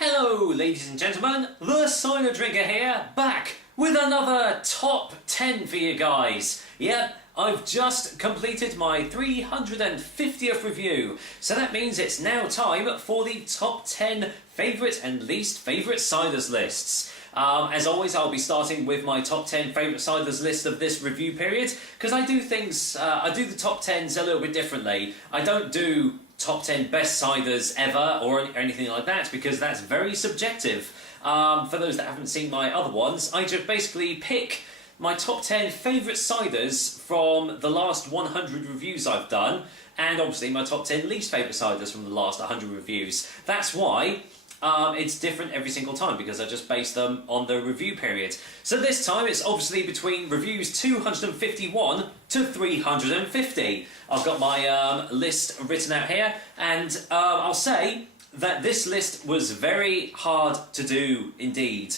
Hello ladies and gentlemen, the Cider Drinker here, back with another top 10 for you guys. Yep, I've just completed my 350th review, so that means it's now time for the top 10 favourite and least favourite ciders lists. As always, I'll be starting with my top 10 favourite ciders list of this review period, because I do the top 10s a little bit differently. I don't do top 10 best ciders ever or anything like that, because that's very subjective. For those that haven't seen my other ones, I just basically pick my top 10 favourite ciders from the last 100 reviews I've done, and obviously my top 10 least favourite ciders from the last 100 reviews. That's why it's different every single time, because I just base them on the review period. So this time it's obviously between reviews 251 to 350. I've got my list written out here, and I'll say that this list was very hard to do indeed,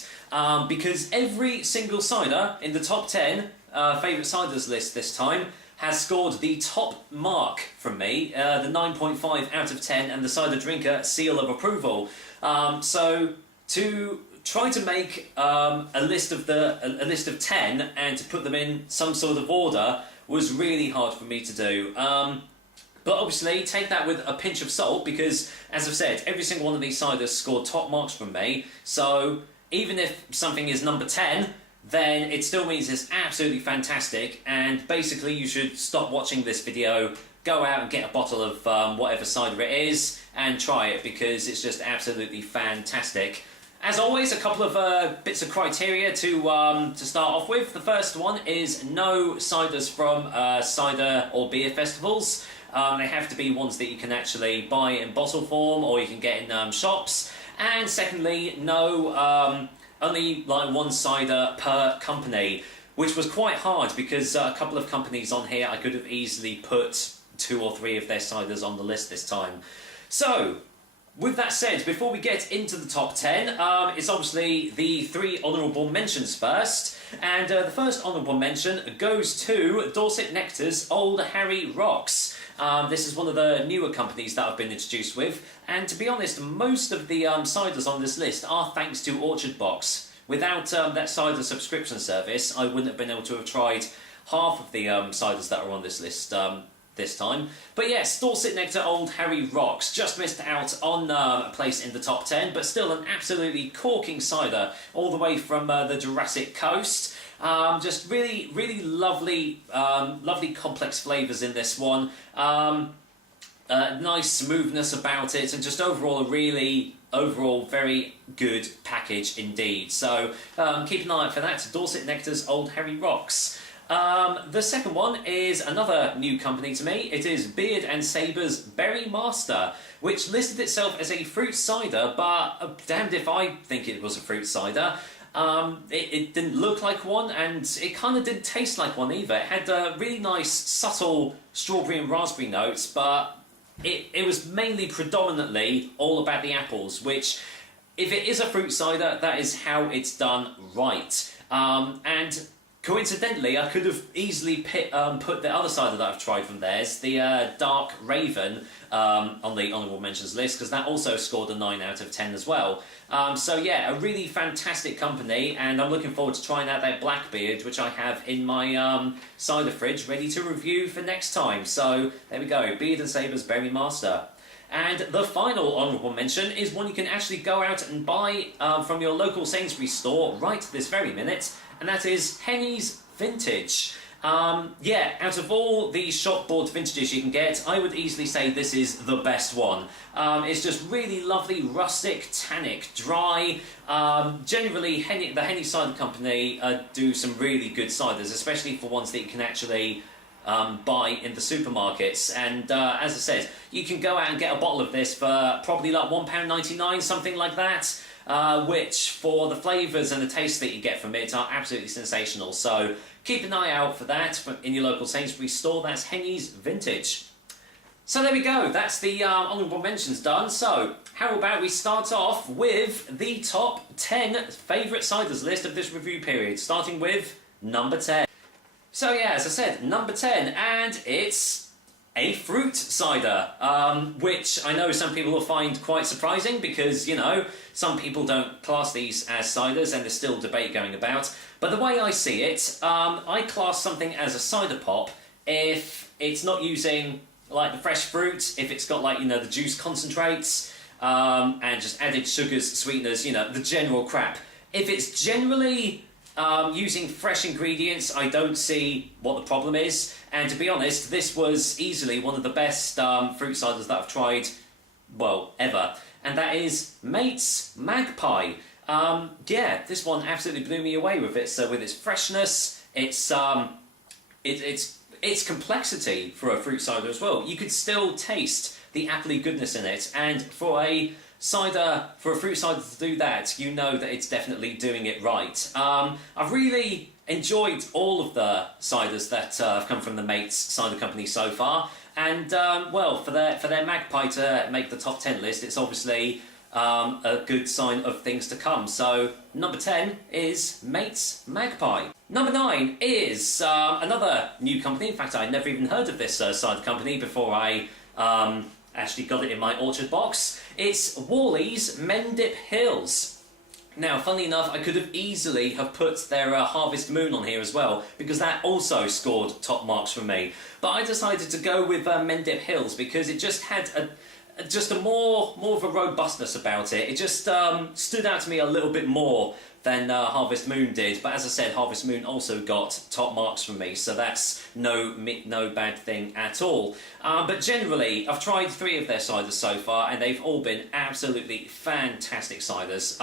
because every single cider in the top 10 favourite ciders list this time has scored the top mark from me, the 9.5 out of 10, and the Cider Drinker seal of approval. So to try to make a list of 10 and to put them in some sort of order was really hard for me to do. But obviously take that with a pinch of salt, because as I've said, every single one of these ciders scored top marks from me. So even if something is number 10, then it still means it's absolutely fantastic, and basically you should stop watching this video, go out and get a bottle of whatever cider it is and try it, because it's just absolutely fantastic. As always, a couple of bits of criteria to start off with. The first one is no ciders from cider or beer festivals. They have to be ones that you can actually buy in bottle form or you can get in shops. And secondly, no only like one cider per company, which was quite hard, because a couple of companies on here I could have easily put 2 or 3 of their ciders on the list this time. So with that said, before we get into the top 10, it's obviously the 3 honourable mentions first, and the first honourable mention goes to Dorset Nectar's Old Harry Rocks. This is one of the newer companies that I've been introduced with, and to be honest, most of the ciders on this list are thanks to Orchard Box. Without that cider subscription service, I wouldn't have been able to have tried half of the ciders that are on this list this time. But yes, Dorset Nectar Old Harry Rocks just missed out on a place in the top 10, but still an absolutely corking cider all the way from the Jurassic Coast. Just really, really lovely, lovely complex flavours in this one. Nice smoothness about it, and just overall very good package indeed. So keep an eye out for that. Dorset Nectar's Old Harry Rocks. The second one is another new company to me. It is Beard and Saber's Berry Master, which listed itself as a fruit cider, but damned if I think it was a fruit cider. It didn't look like one, and it kind of didn't taste like one either. It had really nice, subtle strawberry and raspberry notes, but it was mainly predominantly all about the apples, which, if it is a fruit cider, that is how it's done right. And coincidentally, I could have easily put the other cider that I've tried from theirs, the Dark Raven, on the honourable mentions list, because that also scored a 9 out of 10 as well. So yeah, a really fantastic company, and I'm looking forward to trying out their Blackbeard, which I have in my cider fridge ready to review for next time. So there we go, Beard and Saber's Berry Master. And the final honourable mention is one you can actually go out and buy from your local Sainsbury's store right this very minute, and that is Henny's Vintage. Yeah, out of all the shop-bought vintages you can get, I would easily say this is the best one. It's just really lovely, rustic, tannic, dry. Generally, the Henny Cider Company do some really good ciders, especially for ones that you can actually buy in the supermarkets. And as I said, you can go out and get a bottle of this for probably like £1.99, something like that. Which, for the flavours and the taste that you get from it, are absolutely sensational. So keep an eye out for that in your local Sainsbury's store. That's Henny's Vintage. So there we go, that's the honourable mentions done. So how about we start off with the top 10 favourite ciders list of this review period, starting with number 10. So yeah, as I said, number 10, and it's a fruit cider, which I know some people will find quite surprising because, you know, some people don't class these as ciders and there's still debate going about. But the way I see it, I class something as a cider pop if it's not using like the fresh fruit, if it's got like, you know, the juice concentrates, and just added sugars, sweeteners, you know, the general crap. If it's generally using fresh ingredients, I don't see what the problem is. And to be honest, this was easily one of the best fruit ciders that I've tried, well, ever. And that is Mate's Magpie. Yeah, this one absolutely blew me away with it. So with its freshness, its complexity for a fruit cider as well. You could still taste the appley goodness in it, and for a fruit cider to do that, you know that it's definitely doing it right. I've really enjoyed all of the ciders that have come from the Mate's Cider Company so far, and well, for their Magpie to make the top 10 list, it's obviously a good sign of things to come. So number 10 is Mate's Magpie. Number 9 is another new company. In fact, I'd never even heard of this cider company before I actually got it in my orchard box. It's Worley's Mendip Hills. Now, funnily enough, I could have easily have put their Harvest Moon on here as well, because that also scored top marks for me. But I decided to go with Mendip Hills because it just had a more of a robustness about it. It just stood out to me a little bit more than Harvest Moon did. But as I said, Harvest Moon also got top marks from me, so that's no bad thing at all. But generally, I've tried 3 of their ciders so far, and they've all been absolutely fantastic ciders.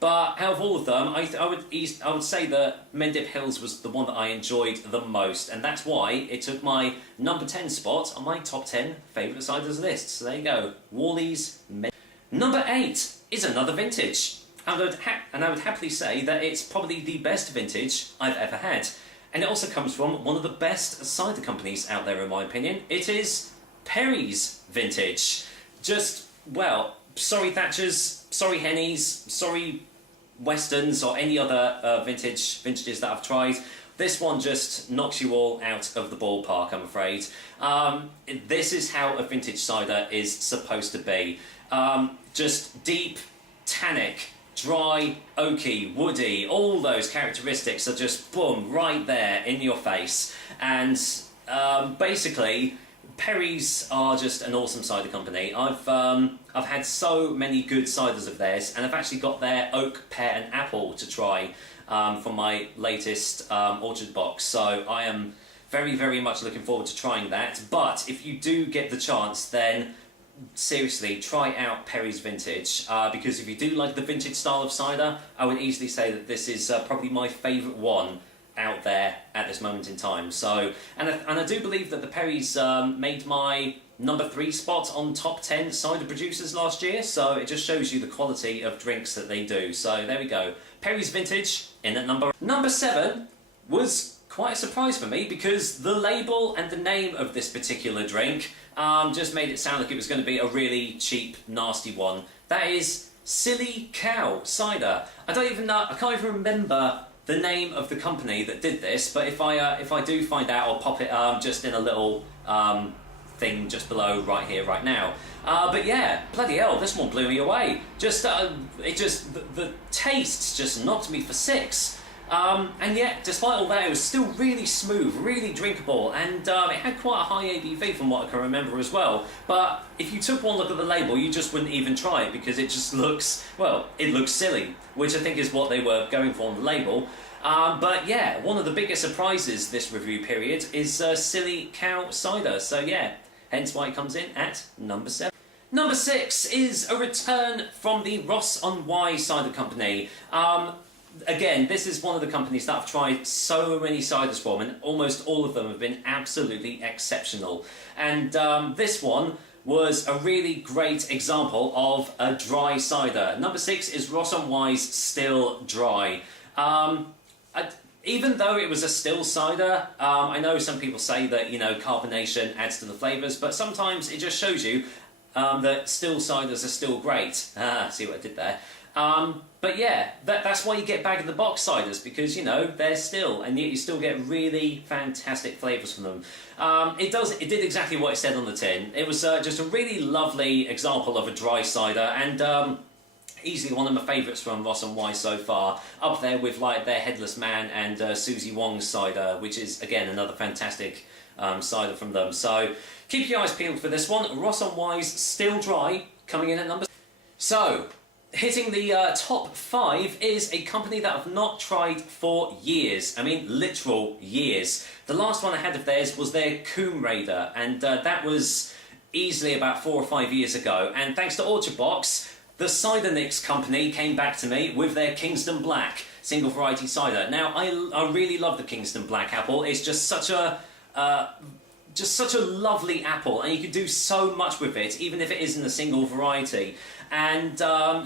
But out of all of them, I would say that Mendip Hills was the one that I enjoyed the most, and that's why it took my number 10 spot on my top 10 favourite ciders list. So there you go, Worley's Mendip. Number 8 is another vintage. And I would happily say that it's probably the best vintage I've ever had. And it also comes from one of the best cider companies out there, in my opinion. It is Perry's Vintage. Just, well, sorry Thatchers, sorry Hennies, sorry Westerns, or any other vintages that I've tried. This one just knocks you all out of the ballpark, I'm afraid. This is how a vintage cider is supposed to be. Just deep, tannic, dry, oaky, woody, all those characteristics are just, boom, right there in your face. And basically, Perry's are just an awesome cider company. I've had so many good ciders of theirs, and I've actually got their oak, pear and apple to try for my latest orchard box. So I am very, very much looking forward to trying that. But if you do get the chance, then seriously, try out Perry's Vintage, because if you do like the vintage style of cider, I would easily say that this is probably my favourite one out there at this moment in time. So, and I do believe that the Perry's made my number 3 spot on top 10 cider producers last year, so it just shows you the quality of drinks that they do. So there we go, Perry's Vintage in at number. Number 7 was quite a surprise for me because the label and the name of this particular drink just made it sound like it was going to be a really cheap, nasty one. That is Silly Cow Cider. I can't even remember the name of the company that did this, but if I do find out, I'll pop it just in a little thing just below right here, right now. But yeah, bloody hell, this one blew me away. Just the taste just knocked me for 6. And yet, despite all that, it was still really smooth, really drinkable, and it had quite a high ABV from what I can remember as well. But if you took one look at the label, you just wouldn't even try it because it just looks, well, it looks silly, which I think is what they were going for on the label. But yeah, one of the biggest surprises this review period is Silly Cow Cider. So yeah, hence why it comes in at number 7. Number 6 is a return from the Ross-on-Wye Cider Company. Again, this is one of the companies that I've tried so many ciders from, and almost all of them have been absolutely exceptional. And this one was a really great example of a dry cider. Number 6 is Ross-on-Wye's Still Dry. Even though it was a still cider, I know some people say that, you know, carbonation adds to the flavours, but sometimes it just shows you that still ciders are still great. See what I did there? But yeah, that's why you get bag-in-the-box ciders, because, you know, they're still, and you still get really fantastic flavours from them. It did exactly what it said on the tin. It was just a really lovely example of a dry cider, and easily one of my favourites from ross-on-wye so far, up there with like their Headless Man and Susie Wong's cider, which is, again, another fantastic cider from them. So keep your eyes peeled for this one. ross-on-wye's Still Dry, coming in at number... So, hitting the top 5 is a company that I've not tried for years. I mean, literal years. The last one I had of theirs was their Coombe Raider, and that was easily about 4 or 5 years ago. And thanks to Orchard Box, the Cider Nix company came back to me with their Kingston Black single variety cider. Now, I really love the Kingston Black apple. It's just such a lovely apple, and you can do so much with it, even if it isn't a single variety. And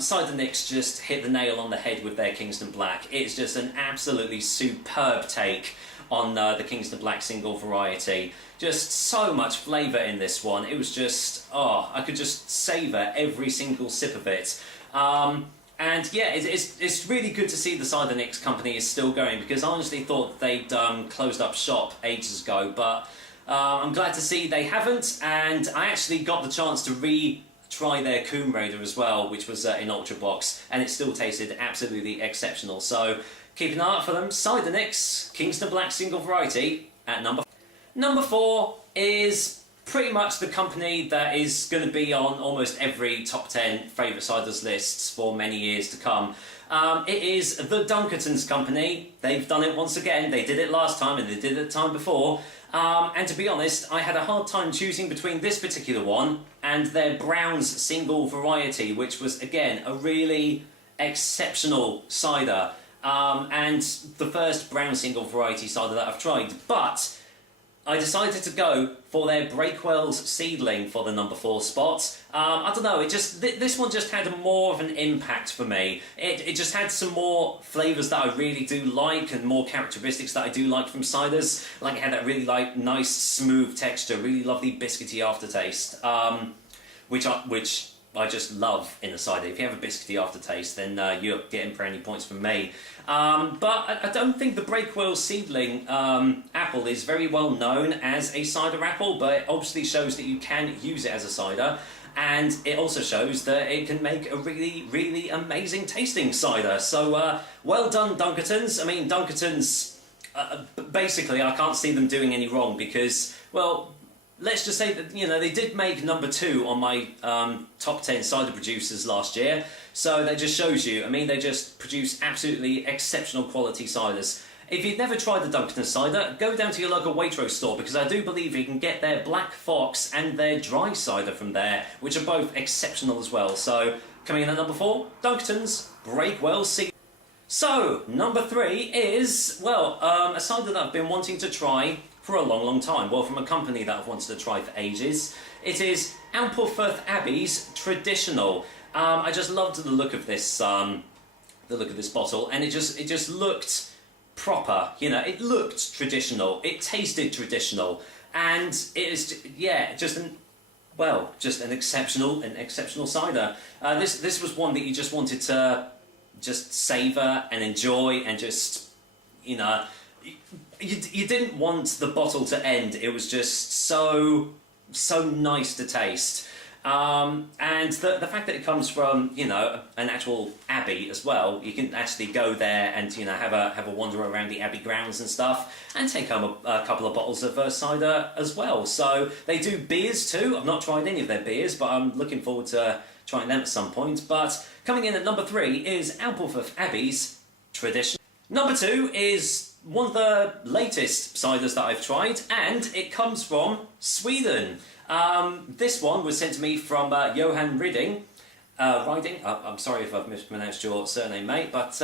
Cider Nix just hit the nail on the head with their Kingston Black. It's just an absolutely superb take on the Kingston Black single variety. Just so much flavour in this one. It was just, oh, I could just savour every single sip of it. And yeah, it's really good to see the Cider Nix company is still going, because I honestly thought they'd closed up shop ages ago, but I'm glad to see they haven't, and I actually got the chance to try their Coombe Raider as well, which was in Ultra Box, and it still tasted absolutely exceptional. So keep an eye out for them. Cider Nix, Kingston Black single variety at number 4. Number 4 is pretty much the company that is going to be on almost every top 10 favourite ciders lists for many years to come. It is the Dunkerton's company. They've done it once again. They did it last time and they did it the time before. And to be honest, I had a hard time choosing between this particular one and their Brown's single variety, which was, again, a really exceptional cider. And the first Brown single variety cider that I've tried. But I decided to go for their Breakwell's Seedling for the number 4 spot. I don't know, this one just had more of an impact for me. It just had some more flavours that I really do like, and more characteristics that I do like from ciders. Like, it had that really nice smooth texture, really lovely biscuity aftertaste, which I just love in a cider. If you have a biscuity aftertaste, then you're getting brownie points from me. But I don't think the Breakwell Seedling apple is very well known as a cider apple, but it obviously shows that you can use it as a cider, and it also shows that it can make a really, really amazing tasting cider. So well done, Dunkertons. I mean, Dunkertons, basically, I can't see them doing any wrong, because, well, let's just say that, you know, they did make number 2 on my top 10 cider producers last year, so that just shows you, I mean, they just produce absolutely exceptional quality ciders. If you've never tried the Dunkerton cider, go down to your local Waitrose store, because I do believe you can get their Black Fox and their dry cider from there, which are both exceptional as well. So, coming in at number 4, Dunkerton's Breakwell Seedling. So, number 3 is, well, a cider that I've been wanting to try for a long, long time. Well, from a company that I've wanted to try for ages. It is Ampleforth Abbey's Traditional. I just loved the look of this bottle, and it just looked proper. You know, it looked traditional. It tasted traditional, and it is, yeah, just an exceptional cider. This was one that you just wanted to just savour and enjoy, and just, you know, you didn't want the bottle to end. It was just so nice to taste. And the fact that it comes from, you know, an actual abbey as well, you can actually go there and, you know, have a wander around the abbey grounds and stuff, and take home a couple of bottles of cider as well. So they do beers too. I've not tried any of their beers, but I'm looking forward to trying them at some point. But coming in at number 3 is Ampleforth Abbey's Tradition. Number 2 is one of the latest ciders that I've tried, and it comes from Sweden. This one was sent to me from Johan Riding. I'm sorry if I've mispronounced your surname, mate, but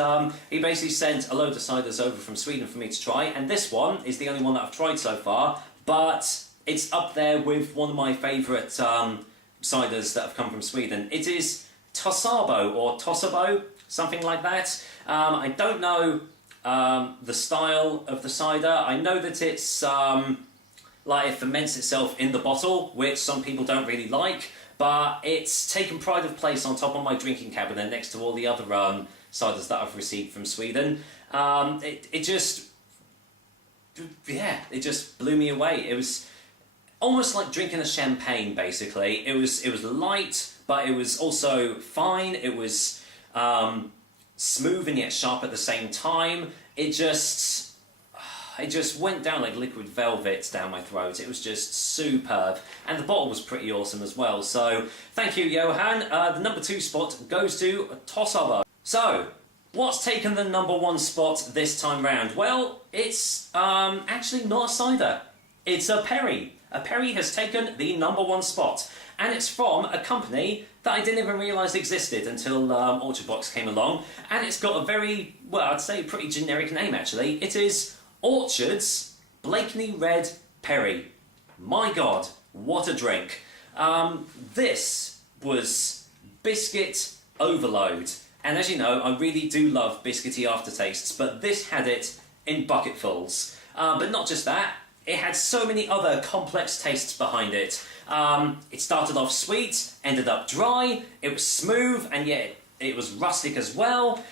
he basically sent a load of ciders over from Sweden for me to try, and this one is the only one that I've tried so far, but it's up there with one of my favourite ciders that have come from Sweden. It is Tossabo, or Tossabo, something like that. I don't know the style of the cider. I know that it's like it ferments itself in the bottle, which some people don't really like. but it's taken pride of place on top of my drinking cabinet next to all the other ciders that I've received from Sweden. It just blew me away. It was almost like drinking a champagne, basically. It was light, but it was also fine. It was smooth and yet sharp at the same time. It just went down like liquid velvet down my throat. It was just superb. And the bottle was pretty awesome as well. So, thank you, Johan. The number 2 spot goes to Honourable. So, what's taken the number 1 spot this time round? Well, it's actually not a cider. It's a Perry. A Perry has taken the number 1 spot. And it's from a company that I didn't even realise existed until Orchard Box came along. And it's got a very, well, I'd say pretty generic name actually. It is Orchard's Blakeney Red Perry. My God, what a drink. This was biscuit overload. And as you know, I really do love biscuity aftertastes, but this had it in bucketfuls. But not just that, it had so many other complex tastes behind it. It started off sweet, ended up dry, it was smooth, and yet it was rustic as well.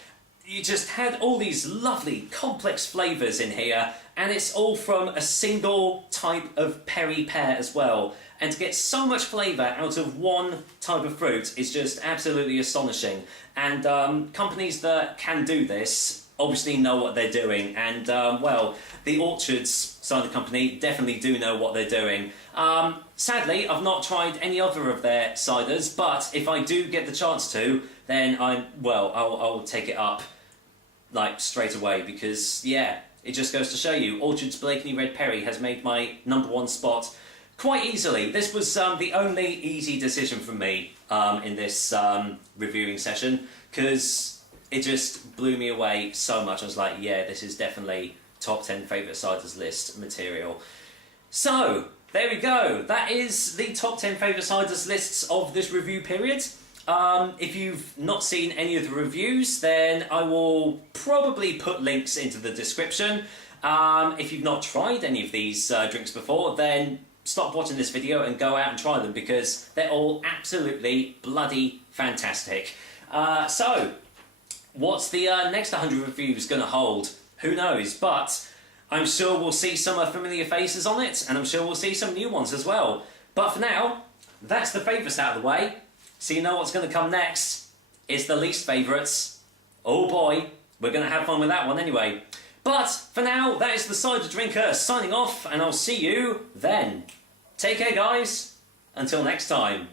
You just had all these lovely complex flavours in here, and it's all from a single type of Perry pear as well. And to get so much flavour out of one type of fruit is just absolutely astonishing. And companies that can do this obviously know what they're doing, and well, the Orchards cider company definitely do know what they're doing. Sadly, I've not tried any other of their ciders, but if I do get the chance to, then I'll take it up like straight away, because yeah, it just goes to show you, Orchard's Blakeney Red Perry has made my number 1 spot quite easily. This was the only easy decision from me in this reviewing session, because it just blew me away so much. I was like, yeah, this is definitely top 10 favourite ciders list material. So, there we go. That is the top 10 favourite ciders lists of this review period. If you've not seen any of the reviews, then I will probably put links into the description. If you've not tried any of these drinks before, then stop watching this video and go out and try them, because they're all absolutely bloody fantastic. So, what's the next 100 reviews going to hold? Who knows, but I'm sure we'll see some familiar faces on it, and I'm sure we'll see some new ones as well. But for now, that's the favourites out of the way, so you know what's going to come next. It's the least favourites. Oh boy, we're going to have fun with that one anyway. But for now, that is the Cider Drinker signing off, and I'll see you then. Take care, guys. Until next time.